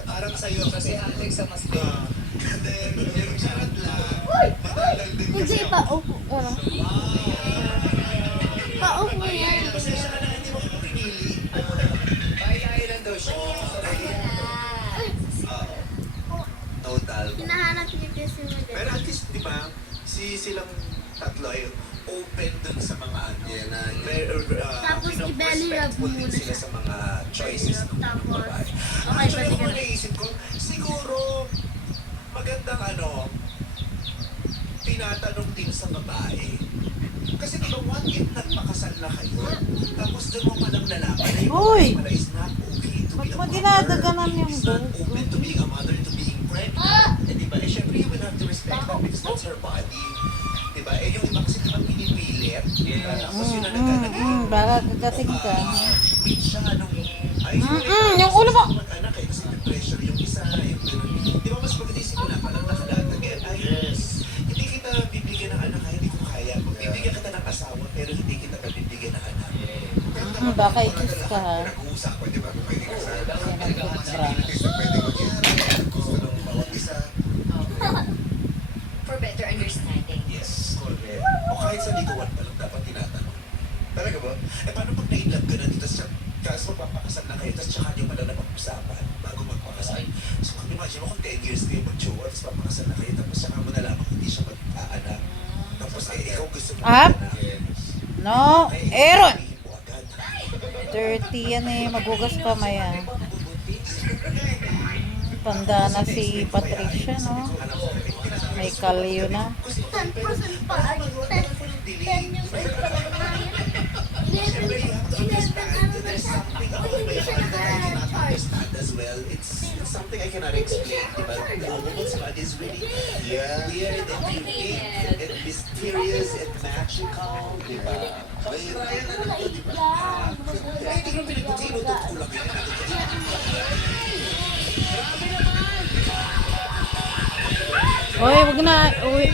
Parang sa'yo kasi Alex sa mas din. Then, yung charot lang, matagal din kasi Hindi pa upo. Ano? Paupo yan. Kasi siya ka na hindi mo pinili. Ay, lang daw siya. Total. Hinahanap niya kasi maganda. Pero at least, di ba, silang tatlo ay open dun sa mga ano. Yeah, na Tapos i-belly rub respectful din muna sila siya. sa mga choices ng Tapos, babae. okay, Actually, pwede kung ka. naisip ko, siguro, magandang ano, tinatanong din sa babae. Kasi di ba, what if nagpakasal na kayo, tapos doon mo palang nalaman na yung Uy! babae pala is not okay to be Ba't a mo mother. dinadaganan yung Is not dog? open to being a mother, to being pregnant. Eh, di ba? Eh, syempre, you will have to respect that because that's her body. Di ba? Eh, yung iba kasi di ba pinipilit? Diba? Tapos yun na Baka kagating ka. meet siya nung... Ay, yung ulo mo! Mag-anak eh, kasi pressure yung isa, yung gano'n. Di ba mas maganda yung simula pa lang nakalat again? Ay, hindi kita bibigyan ng anak, hindi ko kaya. Bibigyan kita ng asawa, pero hindi kita bibigyan ng anak. Baka itis ka ha. Pinag-uusapan, di ba? Kung pwede ka sa Sobra. pwede mag-iari. Gusto ng bawat isa. For better understanding. Yes, correct. O kahit sa ligawan pa lang, dapat tinatanong. Talaga ba? Eh, paano pag na-inlove ka na dito sa... Kaso magpapakasal na kayo, tapos tsaka nyo pala na pag-usapan bago magpakasal. So kung imagine mo kung 10 years na yung mag-jowa, tapos papakasal na kayo, tapos tsaka mo nalaman hindi siya mag-aanak. Tapos ikaw gusto mo Up? mag-aanak. No, Eh, Aaron! sabihin mo agad. 30 yan eh, magugas pa maya. Tanda na si Patricia, no? May kalyo na. 10% pa. 10 yung Siyempre, you have to understand that there's something about Hindi my siya heart that I cannot naka-charge. understand as well. It's something I cannot explain. Diba? A woman's body is really weird and unique and mysterious and magical. Diba? Ay, hindi ko pinagputinutot ko lang yun. Hoy, wag na. Uy,